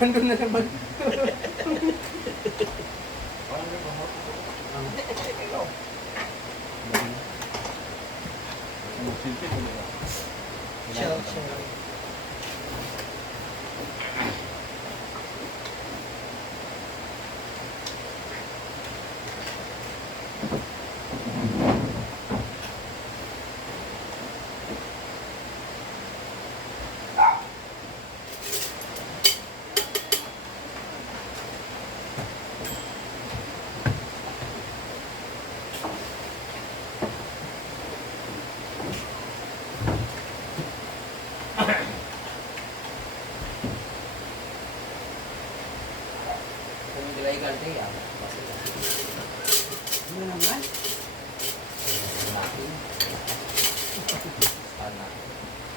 Nandun na naman. Chill, chill. Kung illegal day, Ano naman? sana.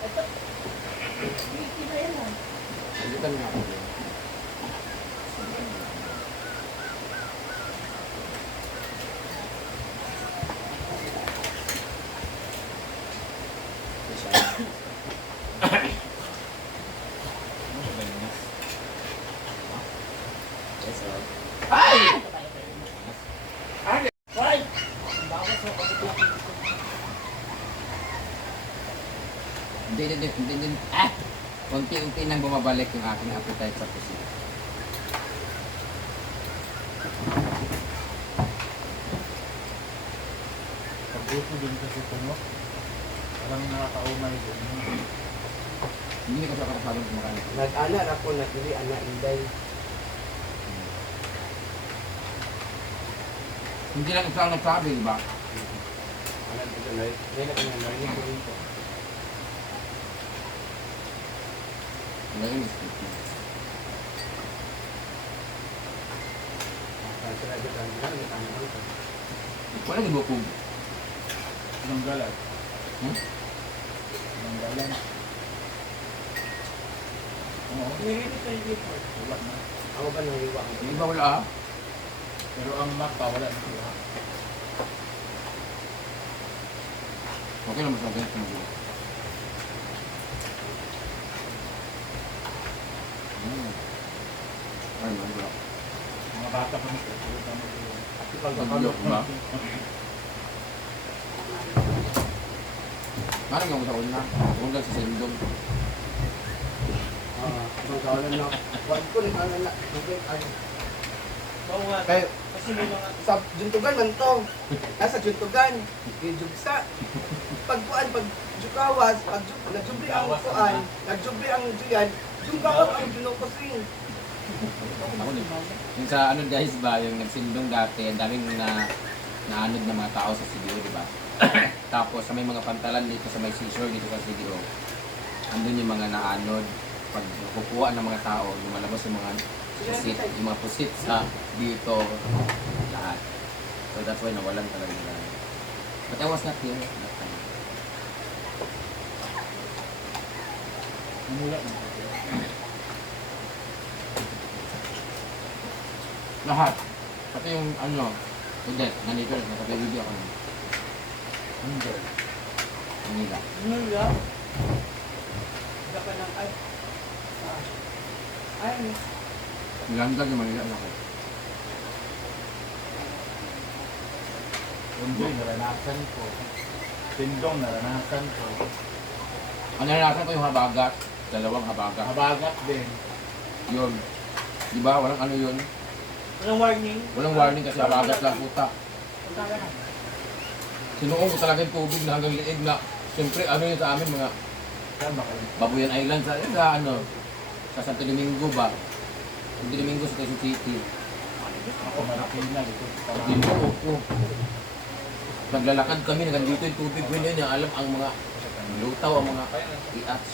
Ito. Hindi na yan ah. Hindi kami ako. Yes, sir. Ay! Hoy! Hindi. Unti-unti nang bumabalik yung aking appetite sa kusina. Pagbuto din kasi ito, no? Parang nakakaumay din. Hindi ko siya kapagod kumakain. Nag-ana ako na hindi ana inday. Hindi lang ikaw nagsabi, di ba? Ana dito na. Ngayon ako na narinig ko rin po. Ngayon is Sila dito ang bilang, nag-ana lang ko. wala di bukog. Anong galat? Hmm? Anong galat? Oo. Nililit na yung report. Wala na. Ako ba nang iwa? Di ba wala ah? Pero ang mapa, wala na siya. Okay lang masabi ito mo. Ay, wala. Mga bata pa nito. Pero tama ko yun. Kasi pag Nag-block ba? Marang ako sa una. Huwag lang sa sindong. Ibang kawalan na. Wag ko rin ano na. Oo nga. Kaya Kasi may mga... sa juntugan man to. Nasa juntugan. Jugsa. Pagkuan, pag jukawas, pag nagjubli ang kuan, nagjubli ang juyan, jukawas ang junokosing. Ako din. Yung sa ano guys ba, yung nagsindong dati, ang daming naanod ng mga tao sa CDO, di ba? Tapos sa may mga pantalan dito sa may seashore dito sa CDO, andun yung mga naanod. Pag kukuha ng mga tao, lumalabas yung mga pusit sa dito, lahat. So that's why nawalan talaga nila. But I was not here that time. Namula na. Lahat. Pati yung ano, hindi, nandito rin, nakapag-video ako. Hindi. Manila. Ano yan? Hindi ka ng... Ay. Ay. Nilandag yung Manila ako. Enjoy, naranasan ko. Tindong, naranasan ko. Ang naranasan ko yung habagat, dalawang habagat. Habagat din. Yun. Di ba? Walang ano yun. Walang warning. Walang warning kasi habagat lang puta. Punta ka na. Sinuong ko talaga yung tubig na hanggang liig na. Siyempre, ano yun sa amin, mga Tama kayo. Babuyan Island sa ano, sa Santo Domingo ba? Santo Domingo sa Quezon City. Ako malaki na dito. Hindi mo, oo. Naglalakad kami, nagandito yung tubig. Yun yun, alam ang mga lutaw, ang mga iats.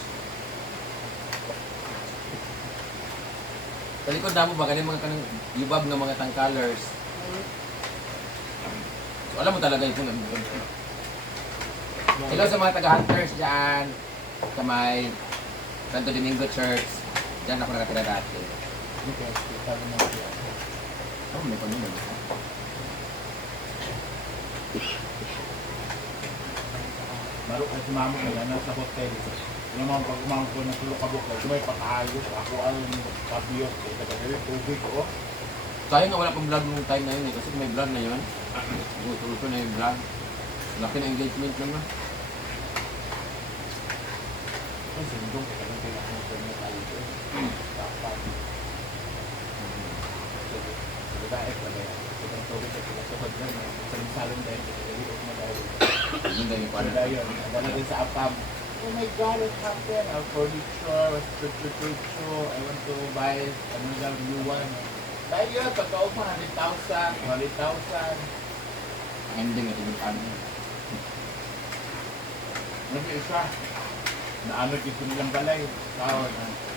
Sa likod na mo ba, ganyan mga kanang yubab ng mga tangkalers. So, alam mo talaga yung hello sa mga taga-hunters dyan. Sa may Santo Domingo Church. Diyan ako nakatira dati. Okay, kita mo na siya. Oh, may panunan. Maro kasi mamo nila nasa hotel. Yung mga pag umang ko ng tulo kabuk, may pakayo, ako ang kabiyot, taga-gawin, tubig ko. Sayang nga wala pang vlog nung time na yun eh. Kasi kung may vlog na yun. Tulo-tulo na yung vlog. Laki na engagement lang na. Ang sindong, kaya lang kailangan ko na tayo ito. Dapat. So, dahil wala yan. Kasi ang tubig at pinasukod na, salim-salim dahil, kaya na dahil. Yun dahil yung Ano paano. na yun? Dala din sa apam. Oh my God, what happened? Our furniture was true. I want to buy another new one. Dahil yun, pagka-upa, 100,000, 100,000. Ang ending at yung paano. Nung isa, naano dito nilang balay. Tao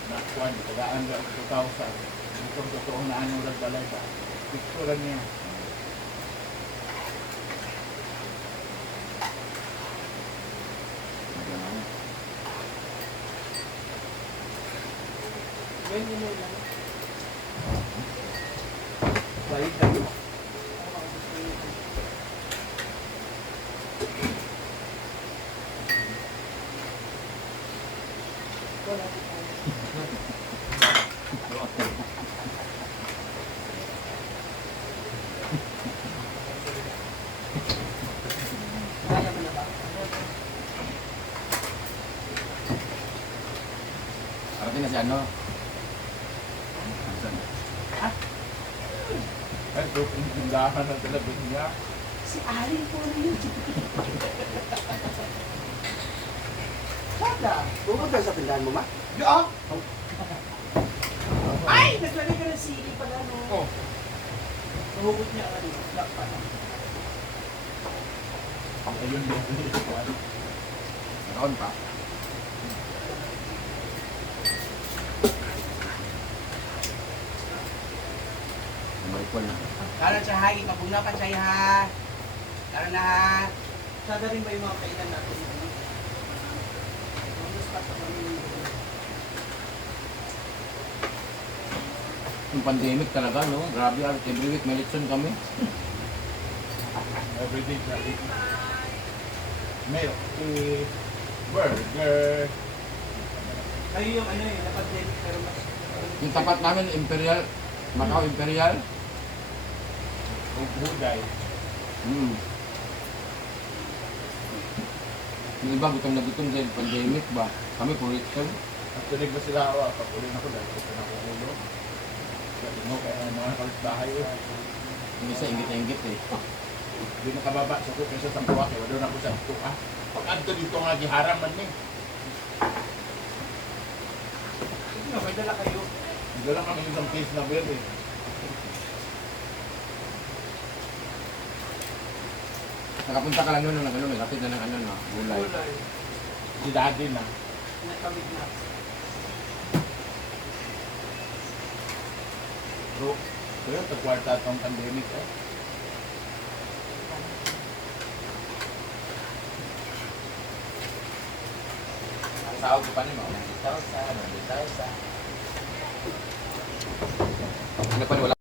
na kuwan, tagaan lang 2,000. Itong totoong naano lang balay ba? Picture niya. Ganyan mo lang. Balik kayo. Wala po tayo. Kaya mo na ba? Parating na si ano. Ay, so, yung tindahan ng talabas niya. Si Alin po na yun. Sada. Pupunta sa tindahan mo, ma? Yeah. Ay! Naglagay ka ng sili pala, no? Oh. Nahugot niya ang ano, black pa lang. Ayun yung kuwan. Nakaon pa. Maripol na. Karon siya ha, ipabugna pa siya ha. Karon na ha. Sada rin ba yung mga kainan natin? Ang gusto pa sa mga Yung pandemic talaga, no? Grabe, every week may leksyon kami. Everyday traffic. Milk tea, burger. Kayo yung ano yun, napag-date pero mas... Yung tapat namin, Imperial, Macau Imperial. O buday. Hmm. Yung iba, gutom na gutom dahil pandemic ba? Kami, puro leksyon. Actually ba sila ako, pag uli na ko dahil ko na kukulo. Kasi mo, kaya mga kalit bahay yun. Yung isa, ingit-ingit eh. Hindi nakababa sa kuko sa Sampuak, wala na ko sa tuka. Pag adto dito nga giharam man ni. Sige nga, may dala kayo. Hindi lang kami isang case na beer eh. Nakapunta ka lang nun, ano, may kapit na ng ano, no? Gulay. Kulay. Si daddy na. Nakamit na. Bro, kaya tagkwarta itong pandemic eh. Ang sahod ko pa niyo, mga 90,000, 100,000. Ano pa, wala